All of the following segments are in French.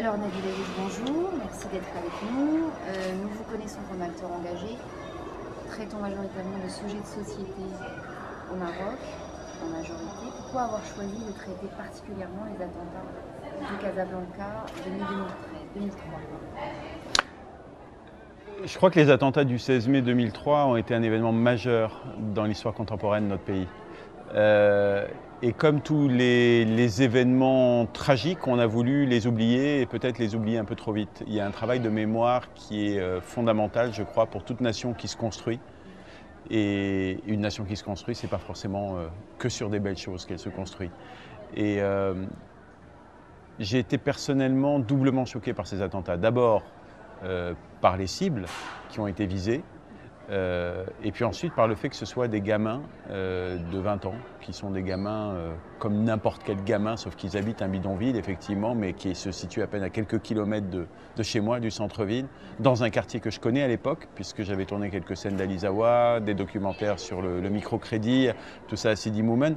Alors Nabil Aziz, bonjour, merci d'être avec nous. Nous vous connaissons comme acteur engagé, traitons majoritairement de sujets de société au Maroc, en majorité. Pourquoi avoir choisi de traiter particulièrement les attentats de Casablanca de mi-2003? Je crois que les attentats du 16 mai 2003 ont été un événement majeur dans l'histoire contemporaine de notre pays. Et comme tous les événements tragiques, on a voulu les oublier et peut-être les oublier un peu trop vite. Il y a un travail de mémoire qui est fondamental, je crois, pour toute nation qui se construit. Et une nation qui se construit, ce n'est pas forcément que sur des belles choses qu'elle se construit. Et j'ai été personnellement doublement choqué par ces attentats. D'abord, par les cibles qui ont été visées, et puis ensuite par le fait que ce soit des gamins de 20 ans, qui sont des gamins comme n'importe quel gamin, sauf qu'ils habitent un bidonville, effectivement, mais qui se situe à peine à quelques kilomètres de chez moi, du centre-ville, dans un quartier que je connais à l'époque, puisque j'avais tourné quelques scènes d'Ali Zawa, des documentaires sur le microcrédit, tout ça à Sidi Moumen.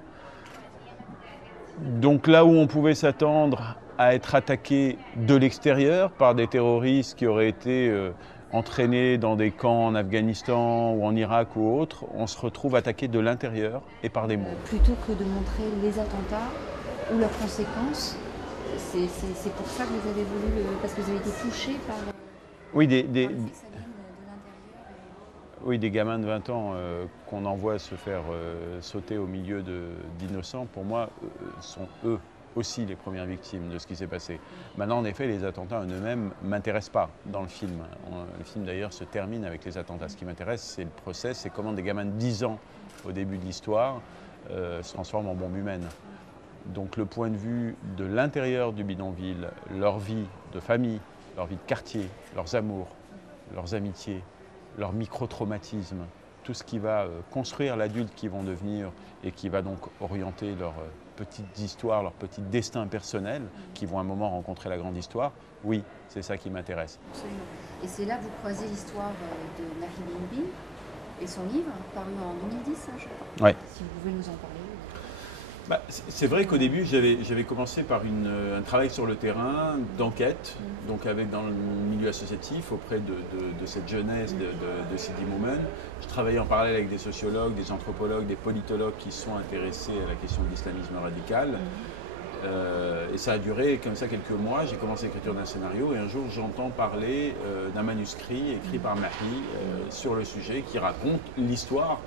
Donc là où on pouvait s'attendre à être attaqué de l'extérieur par des terroristes qui auraient été entraînés dans des camps en Afghanistan ou en Irak ou autre, on se retrouve attaqué de l'intérieur et par des mots. Plutôt que de montrer les attentats ou leurs conséquences, c'est pour ça que vous avez voulu, parce que vous avez été touché par, Oui, par le fait que ça vienne de l'intérieur. oui, des gamins de 20 ans qu'on envoie se faire sauter au milieu d'innocents, pour moi, sont eux aussi les premières victimes de ce qui s'est passé. Maintenant, en effet, les attentats en eux-mêmes ne m'intéressent pas dans le film. Le film, d'ailleurs, se termine avec les attentats. Ce qui m'intéresse, c'est le procès, c'est comment des gamins de 10 ans, au début de l'histoire, se transforment en bombes humaines. Donc le point de vue de l'intérieur du bidonville, leur vie de famille, leur vie de quartier, leurs amours, leurs amitiés, leurs micro-traumatismes, tout ce qui va construire l'adulte qu'ils vont devenir et qui va donc orienter leur petite histoire, leur petit destin personnel, qui vont à un moment rencontrer la grande histoire, oui, c'est ça qui m'intéresse. Absolument. Et c'est là que vous croisez l'histoire de Marie Bibi et son livre, paru en 2010, hein, je crois. Ouais. Si vous pouvez nous en parler. C'est vrai qu'au début, j'avais commencé par un travail sur le terrain, d'enquête, donc dans le milieu associatif, auprès de cette jeunesse de Sidi Moumen. Je travaillais en parallèle avec des sociologues, des anthropologues, des politologues qui sont intéressés à la question de l'islamisme radical. Et ça a duré comme ça quelques mois. J'ai commencé l'écriture d'un scénario et un jour j'entends parler d'un manuscrit écrit par Mahi sur le sujet qui raconte l'histoire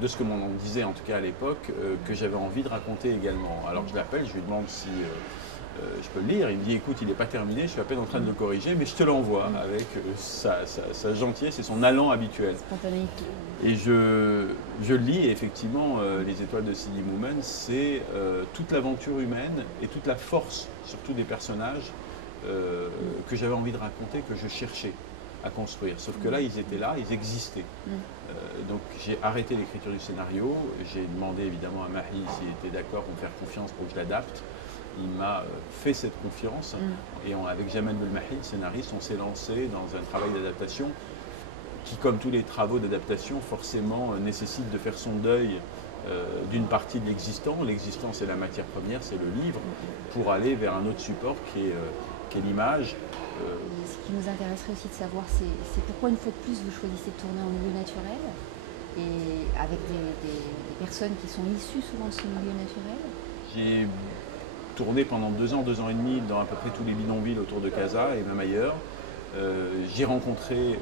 de ce que m'on disait en tout cas à l'époque, que j'avais envie de raconter également. Alors je l'appelle, je lui demande si je peux le lire. Il me dit écoute, il n'est pas terminé, je suis à peine en train de le corriger, mais je te l'envoie avec sa gentillesse et son allant habituel. Spontanéité. Et je le lis et effectivement, Les Étoiles de Sidi Moumen, c'est toute l'aventure humaine et toute la force, surtout des personnages, que j'avais envie de raconter, que je cherchais à construire. Sauf que là, ils étaient là, ils existaient. Donc j'ai arrêté l'écriture du scénario, j'ai demandé évidemment à Mahi s'il était d'accord pour me faire confiance pour que je l'adapte. Il m'a fait cette confiance et avec Jamel Belmahi, scénariste, on s'est lancé dans un travail d'adaptation qui, comme tous les travaux d'adaptation, forcément nécessite de faire son deuil d'une partie de l'existant. L'existant, c'est la matière première, c'est le livre, pour aller vers un autre support qui est l'image. Ce qui nous intéresserait aussi de savoir, c'est pourquoi une fois de plus vous choisissez de tourner en milieu naturel et avec des personnes qui sont issues souvent de ce milieu naturel. J'ai tourné pendant 2 ans, 2 ans et demi dans à peu près tous les bidonvilles autour de Casa et même ailleurs. J'ai rencontré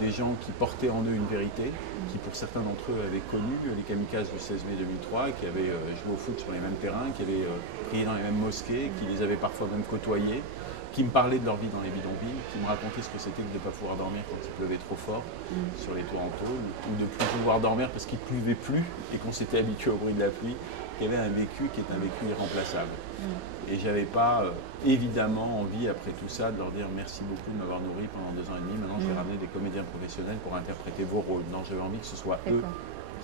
des gens qui portaient en eux une vérité, qui pour certains d'entre eux avaient connu les kamikazes du 16 mai 2003, qui avaient joué au foot sur les mêmes terrains, qui avaient prié dans les mêmes mosquées, qui les avaient parfois même côtoyés, qui me parlaient de leur vie dans les bidonvilles, qui me racontaient ce que c'était que de ne pas pouvoir dormir quand il pleuvait trop fort sur les toits en tôle, ou de ne plus pouvoir dormir parce qu'il ne pleuvait plus et qu'on s'était habitué au bruit de la pluie, qui avait un vécu qui est un vécu irremplaçable. Et j'avais pas évidemment envie après tout ça de leur dire merci beaucoup de m'avoir nourri pendant 2 ans et demi, maintenant je vais ramener des comédiens professionnels pour interpréter vos rôles. Non, j'avais envie que ce soit eux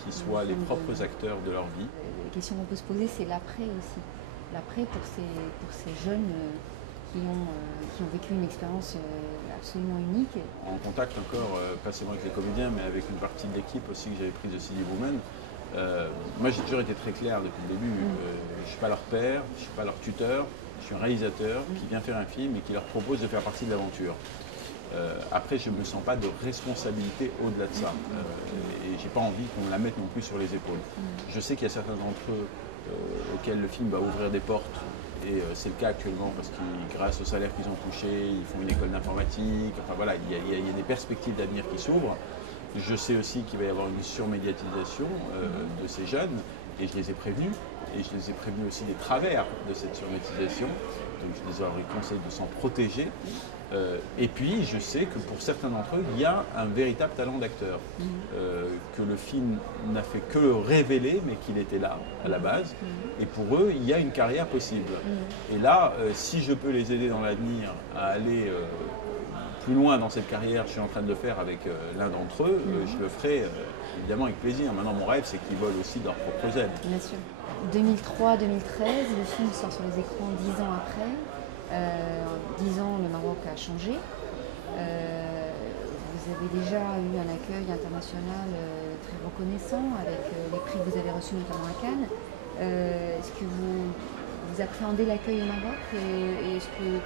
qui soient les propres acteurs de leur vie. La question qu'on peut se poser, c'est l'après aussi. L'après pour ces jeunes qui ont vécu une expérience absolument unique. En contact encore, pas seulement avec les comédiens, mais avec une partie de l'équipe aussi que j'avais prise de Sidi Moumen. Moi j'ai toujours été très clair depuis le début, je ne suis pas leur père, je ne suis pas leur tuteur, Je suis un réalisateur qui vient faire un film et qui leur propose de faire partie de l'aventure. Après, je ne me sens pas de responsabilité au-delà de ça. Et je n'ai pas envie qu'on me la mette non plus sur les épaules. Je sais qu'il y a certains d'entre eux auxquels le film va ouvrir des portes. Et c'est le cas actuellement parce que grâce au salaire qu'ils ont touché, ils font une école d'informatique. Enfin voilà, il y a des perspectives d'avenir qui s'ouvrent. Je sais aussi qu'il va y avoir une surmédiatisation de ces jeunes et je les ai prévenus. Et je les ai prévenus aussi des travers de cette surmédiatisation. Donc je les aurais conseillé de s'en protéger. Et puis je sais que pour certains d'entre eux, il y a un véritable talent d'acteur. Que le film n'a fait que le révéler, mais qu'il était là à la base. Et pour eux, il y a une carrière possible. Et là, si je peux les aider dans l'avenir à aller plus loin dans cette carrière, je suis en train de le faire avec l'un d'entre eux, je le ferai évidemment avec plaisir. Maintenant, mon rêve, c'est qu'ils volent aussi de leurs propres ailes. Bien sûr. 2003-2013, le film sort sur les écrans 10 ans après. 10 ans, le Maroc a changé. Vous avez déjà eu un accueil international très reconnaissant avec les prix que vous avez reçus notamment à Cannes. Est-ce que vous appréhendez l'accueil au Maroc et est-ce que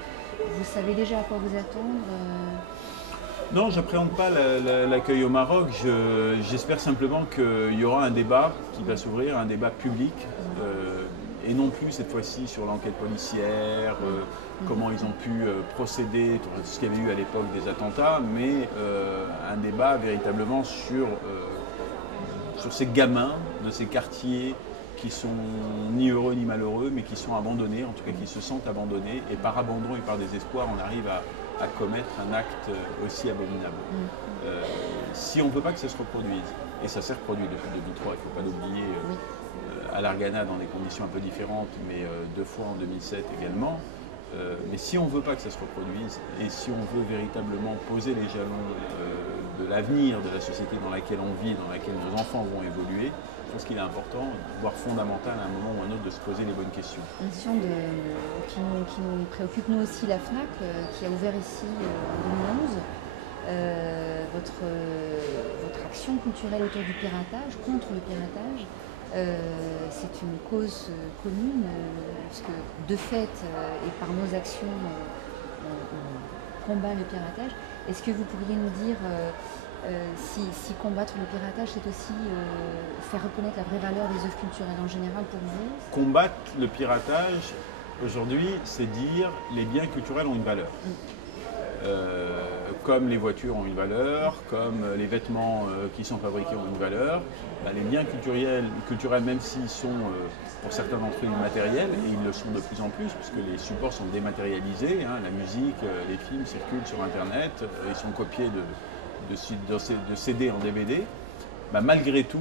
vous savez déjà à quoi vous attendre Non, je n'appréhende pas l'accueil au Maroc. J'espère simplement qu'il y aura un débat qui va s'ouvrir, un débat public, et non plus cette fois-ci sur l'enquête policière, comment ils ont pu procéder, tout ce qu'il y avait eu à l'époque des attentats, mais un débat véritablement sur ces gamins de ces quartiers qui sont ni heureux ni malheureux, mais qui sont abandonnés, en tout cas qui se sentent abandonnés, et par abandon et par désespoir, on arrive à commettre un acte aussi abominable. Si on ne veut pas que ça se reproduise, et ça s'est reproduit depuis 2003, il ne faut pas l'oublier, à l'Argana dans des conditions un peu différentes, mais 2 fois en 2007 également, mais si on ne veut pas que ça se reproduise, et si on veut véritablement poser les jalons de l'avenir de la société dans laquelle on vit, dans laquelle nos enfants vont évoluer, je pense qu'il est important, voire fondamental à un moment ou à un autre, de se poser les bonnes questions. Une question qui nous préoccupe nous aussi, la FNAC, qui a ouvert ici en 2011. Votre action culturelle autour du piratage, contre le piratage, c'est une cause commune, parce que de fait, et par nos actions, on combat le piratage. Est-ce que vous pourriez nous dire si combattre le piratage, c'est aussi faire reconnaître la vraie valeur des œuvres culturelles en général pour vous? Combattre le piratage, aujourd'hui, c'est dire les biens culturels ont une valeur. Comme les voitures ont une valeur, comme les vêtements qui sont fabriqués ont une valeur, les biens culturels, même s'ils sont pour certains d'entre eux immatériels, et ils le sont de plus en plus, puisque les supports sont dématérialisés, la musique, les films circulent sur Internet, ils sont copiés de CD en DVD, malgré tout,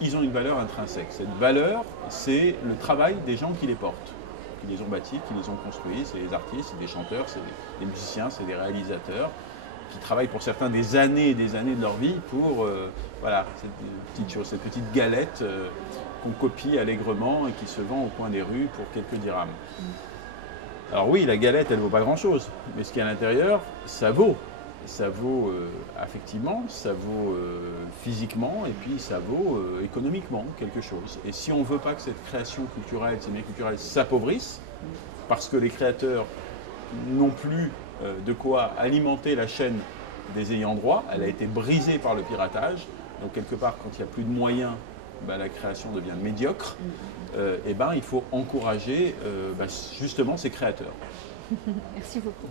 ils ont une valeur intrinsèque. Cette valeur, c'est le travail des gens qui les portent, qui les ont bâtis, qui les ont construits. C'est des artistes, c'est des chanteurs, c'est des musiciens, c'est des réalisateurs qui travaillent pour certains des années et des années de leur vie pour cette petite galette qu'on copie allègrement et qui se vend au coin des rues pour quelques dirhams. Alors oui, la galette, elle ne vaut pas grand-chose, mais ce qu'il y a à l'intérieur, ça vaut. Ça vaut affectivement, ça vaut physiquement et puis ça vaut économiquement quelque chose. Et si on ne veut pas que cette création culturelle, ces biens culturels s'appauvrissent, parce que les créateurs n'ont plus de quoi alimenter la chaîne des ayants droit, elle a été brisée par le piratage, donc quelque part quand il n'y a plus de moyens, la création devient médiocre, il faut encourager justement ces créateurs. Merci beaucoup.